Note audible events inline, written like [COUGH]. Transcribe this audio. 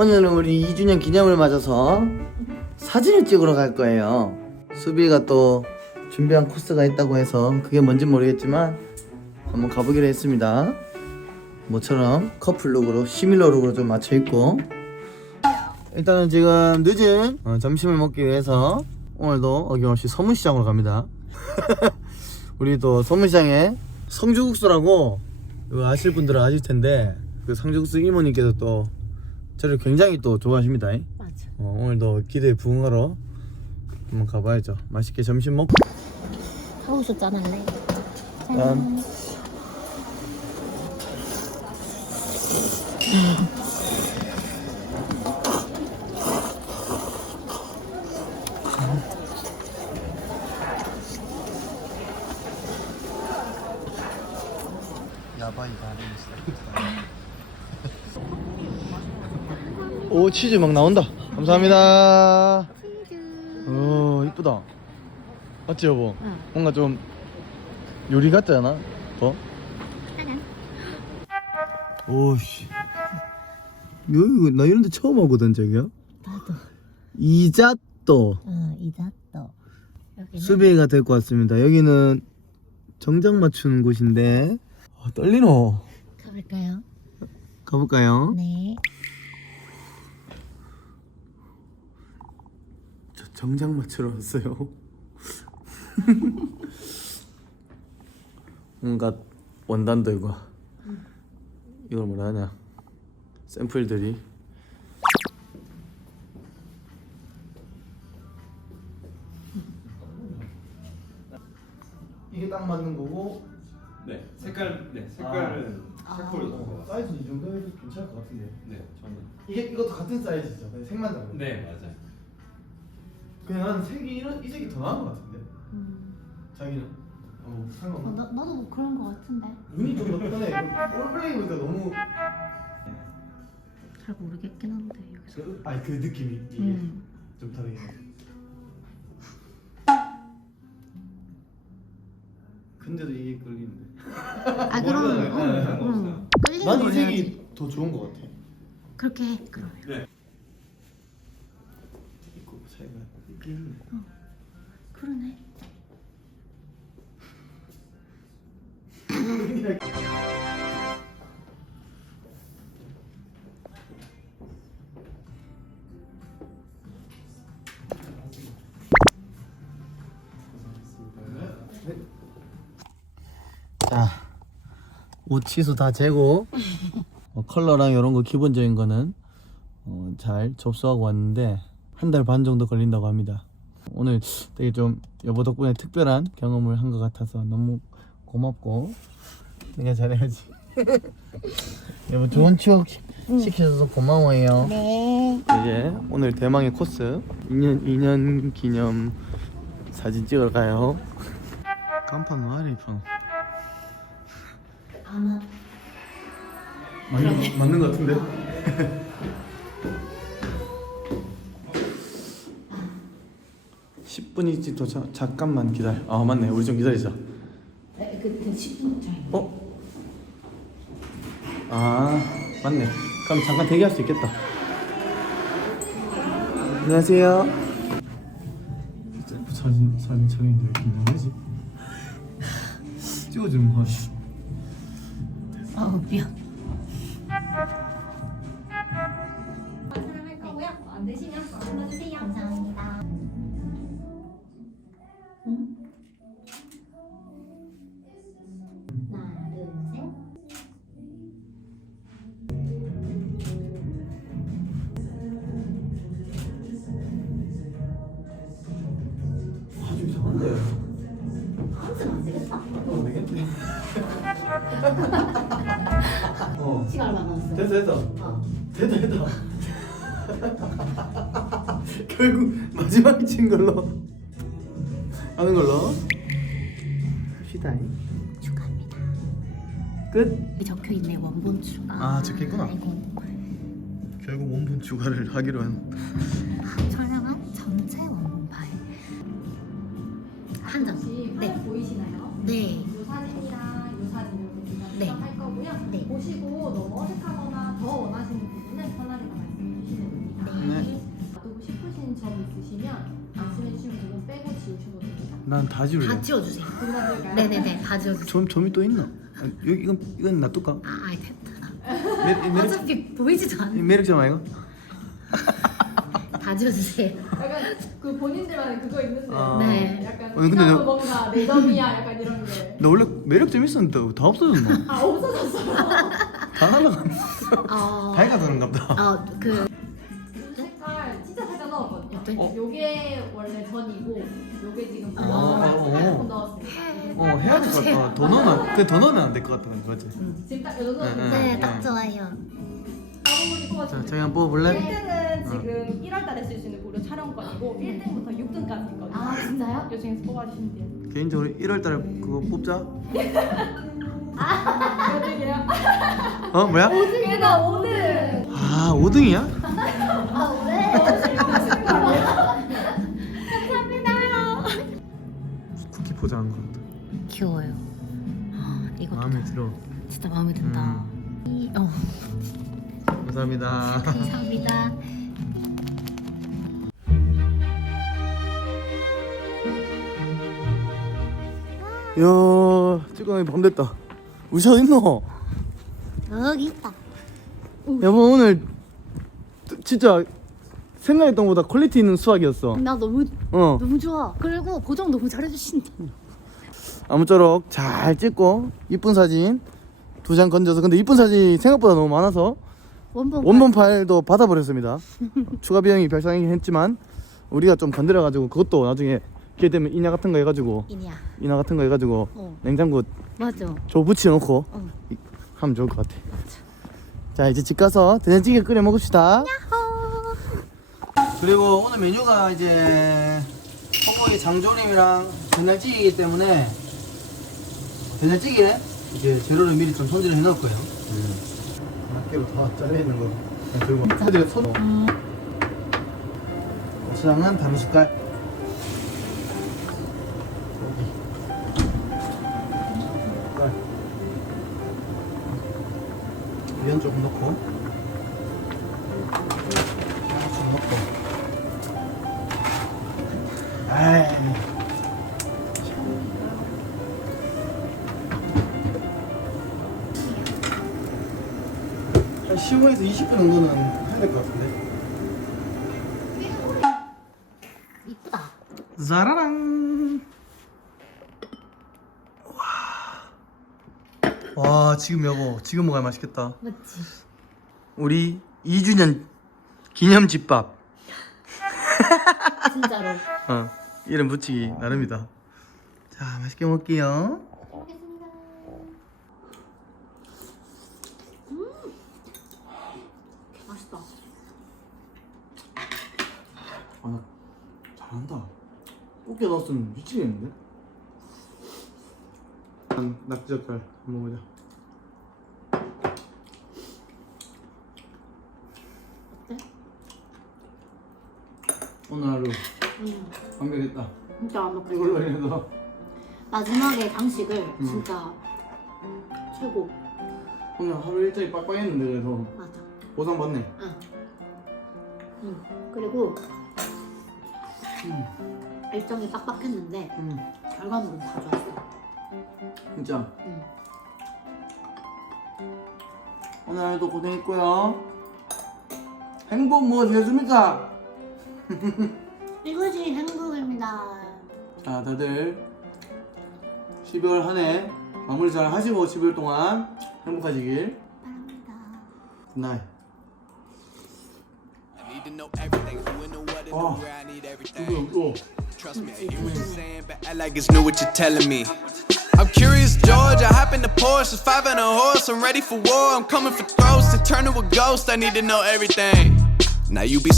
오늘은 우리 2주년 기념을 맞아서 사진을 찍으러 갈 거예요. 수비가 또 준비한 코스가 있다고 해서 그게 뭔지 모르겠지만 한번 가보기로 했습니다. 모처럼 커플 룩으로 시밀러 룩으로 좀 맞춰 입고 일단은 지금 늦은 어, 점심을 먹기 위해서 오늘도 어김없이 서문시장으로 갑니다. [LAUGHS] 우리 또 서문시장에 성주국수라고 아실 분들은 아실 텐데 그 성주국수 이모님께서 또 저를 굉장히 또 좋아하십니다. 맞아. 어, 오늘도 기대에 부응하러 한번 가봐야죠. 맛있게 점심 먹고. 하우스 짠할래? 짠. 야바이 가는 오 치즈 막 나온다. 감사합니다. 오 이쁘다. 맞지 여보? 응. 뭔가 좀 요리 같지 않아? 더? 오씨 여기 나 이런 데 처음 오거든 저기요 나도. 이자또 어, 이자또. 여기는 수베이가 데리고 왔습니다 여기는 정장 맞추는 곳인데 아, 떨리노 가볼까요? 가볼까요? 네. 정장 맞추러 왔어요. 뭔가 원단들과 이걸 뭐라 하냐 샘플들이. 이게 딱 맞는 거고? 네, 색깔, 네, 색깔은 준 거. 사이즈 이 정도 해도 괜찮을 것 같은데. 네, 저는. 이게 이것도 같은 사이즈죠? 그냥 색만 다르고 네, 맞아요. 그냥 나는 색이 이런 이 색이 더 나은 것 같은데 음. 자기는 아, 뭐 어, 상관 나, 나도 뭐 그런 거 같은데. 눈이 좀 어떠네 올플레이 보니까 너무 잘 모르겠긴 한데 여기서. 그, 아니 그 느낌이 이게 음. 좀 다르게 근데도 이게 끌리는데 아 그럼. 모르겠네. 응, 네, 응. 끌리는 난이걸 색이 해야지. 더 좋은 것 같아 그렇게 해. 그럼. 네. 차이가 있긴 있네 그러네. 자, 옷 치수 다 재고 [LAUGHS] 어, 컬러랑 이런 거 기본적인 거는 어, 잘 접수하고 왔는데 한 달 반 정도 걸린다고 합니다. 오늘 되게 좀 여보 덕분에 특별한 경험을 한 것 같아서 너무 고맙고 내가 잘해야지. [LAUGHS] 여보 좋은 추억 시- 시켜줘서 고마워요. 네. 이제 오늘 대망의 코스 2년 2년 기념 사진 찍으러 가요. 이뻐. 아마 맞는, 맞는 것 같은데? [LAUGHS] 10분이지 도착 잠깐만 기다려 아 맞네 우리 좀 기다리자 네, 그, 그 10분 차이. 어? 아 맞네 그럼 잠깐 대기할 수 있겠다 안녕하세요 사진 사진 촬영인데 왜 이렇게 뭐지? 찍어주는 거 어, 미안. 시간 얼마 남았어? 됐어 됐어 어. 됐다 됐다 [LAUGHS] 결국 마지막에 친 걸로 하는 걸로 합시다 축하합니다. 끝 여기 적혀 있네 원본 추가. 아, 적혀 있구나. 아이고. 결국 원본 추가를 하기로 한 촬영한 전체 원본 파일. 한 장. 네. 보이시나요? 네. 보시고 너무 어색하거나 더 원하시는 부분은 편하게 다 말씀해 주시면 됩니다. 네. 고 싶으신 점 있으시면 말씀해 주시면 저는 빼고 지우셔도 됩니다. 난 다 지울래. 다 지워주세요. 네네네, 네, 다 지워주세요. 점 점이 또 있나? 아, 여기 이건 이건 놔둘까? 아, 아이 됐다. 매, 매, 매, 어차피 보이지도 않네. 매력점 아이가? 다 지워주세요. 약간 그 본인들만의 그거 있는데 아. 네. 약간 어, 근데 내가- 뭔가 내 점이야 약간 나 원래 매력점 있었는데 다 없어졌나? [LAUGHS] 아 없어졌어요. 다 날라갔네. 어. [LAUGHS] 다이가. 어그 색깔 진짜 살짝 넣었거든요. 어때? 어? 요게 원래 전이고 요게 지금 아, 블러셔를 어, 살짝 어. 넣었어요. 어 해야 될 것 같다. 더 넣으면 그더 넣으면 안 될 것 같다. 맞지? 지금 딱 요 정도. 네, 네. 네, 딱 좋아요. 아무리 자. 저희 한번 뽑아볼래? 1등은 지금 1월 달에 쓸 수 있는 무료 촬영권이고 1등부터 6등까지 있거든요. 아, 진짜요? 요 중에서 뽑아주시면 돼요. 개인적으로 1월달에 그거 뽑자. 몇 등이에요? 어 뭐야? 5등이다 5등. 아 5등이야? 아 왜? 쿠키 포장한 거 같다. 귀여워요. 아, 이것도 마음에 들어. 진짜 마음에 든다. 이, 어, 감사합니다. [LAUGHS] 감사합니다. 야 찌꺼기 밤 됐다. 우리 저 있노? 여기 있다. 여보 오늘 진짜 생각했던 것보다 퀄리티 있는 수학이었어. 나 너무 어. 너무 좋아. 그리고 보정 너무 잘해주신다. 아무쪼록 잘 찍고 이쁜 사진 두 장 건져서 근데 이쁜 사진 생각보다 너무 많아서 원본 원본 파일도 받아버렸습니다. [LAUGHS] 추가 비용이 발생하긴 했지만 우리가 좀 건드려가지고 그것도 나중에 기회 되면 인야 같은 거 해가지고 이냐. 인화 같은 거 해가지고 어. 냉장고 맞아. 조 붙여놓고 어. 이- 하면 좋을 것 같아. 자 이제 집 가서 된장찌개 끓여 먹읍시다. 그리고 오늘 메뉴가 이제 소고기 장조림이랑 된장찌개이기 때문에 된장찌개는 이제 재료를 미리 좀 손질을 해놓을 거예요. 학교로 다 잘려 있는 거 그냥 들고. 애들 손. 고추장은 다른 숟갈. 면 조금 넣고. 좀 넣고. 아이. 한 15에서 20분 정도는 해야 될 것 같은데. 이쁘다. 자라랑. 와. 와 지금 여보 지금 먹어야 맛있겠다. 맞지. 우리 2주년 기념 집밥. [LAUGHS] 진짜로. 어 이름 붙이기 나름이다. 자 맛있게 먹을게요. 맛있다. 아 잘한다. 꽃게 넣었으면 미치겠는데? 난 낙지젓갈 한번 먹어보자. 어때? 오늘 하루 응. 완벽했다. 진짜 완벽해. 이걸로 인해서 마지막에 장식을 음. 진짜 최고. 오늘 하루 일정이 빡빡했는데 그래도 맞아. 보상 받네. 응. 응. 그리고 음, 일정이 빡빡했는데 음, 결과물은 다 좋았어. 진짜 응. 오늘 하루도 고생했고요. 행복 무엇이었습니까? 이것이 행복입니다. 자 다들 12월 한 해 마무리 잘 하시고 12월 동안 행복하시길 바랍니다. 굿나잇 I Oh. I need everything. 이거 Trust me, I what you're saying, but act like it's new what you're telling me. I'm curious, George. I hop in the Porsche, it's five and a horse. I'm ready for war. I'm coming for throats to turn to a ghost. I need to know everything. Now you be